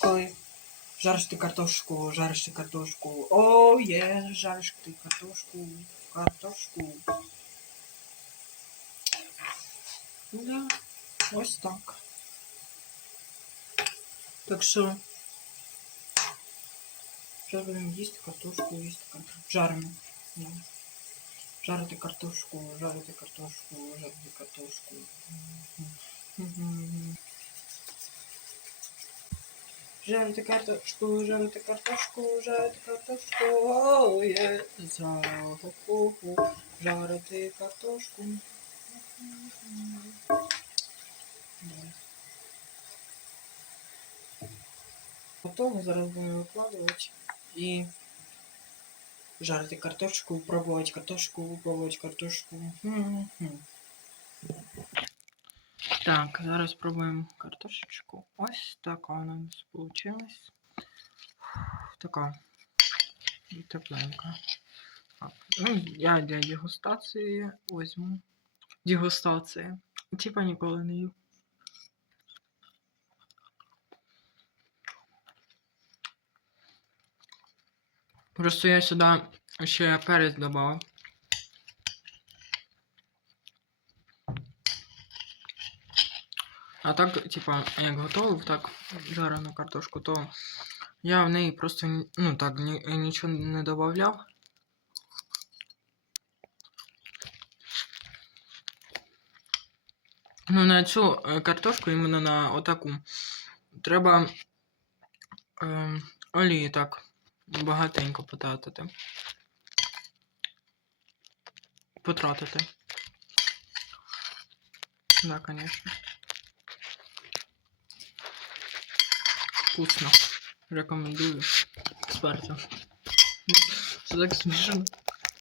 Коли жариш ти картошку, жариш ти картошку. О, є, жариш ти картошку, картошку. Да, ось так. Так що. Зараз будемо їсти картошку, їсти картошку. Жаримо. Да. Жарити картошку, жарити картошку, жарити картошку. Мгм. Жарити картошку, жарити картошку, жарити картошку, о, є запаху, жарити картошку. Да. Готово, зараз будемо викладувати і жарити картошку, пробувати картошку, пробувати картошку. Так, зараз пробуємо картошечку. Ось така у нас вийшла. Така тепленька. Так, ну, я для дегустації візьму. Дегустація. Типа ніколи не їв. Просто я сюди ще перець додав. А так, типа, як готовив так жарену картошку, то я в неї просто ну так ні, нічого не додавав. Ну, на цю е, картошку, іменно на отаку, треба е, олії так багатенько потратити. Потратити. Да, конечно. Вкусно. Рекомендую. Сперто. Це так смішно.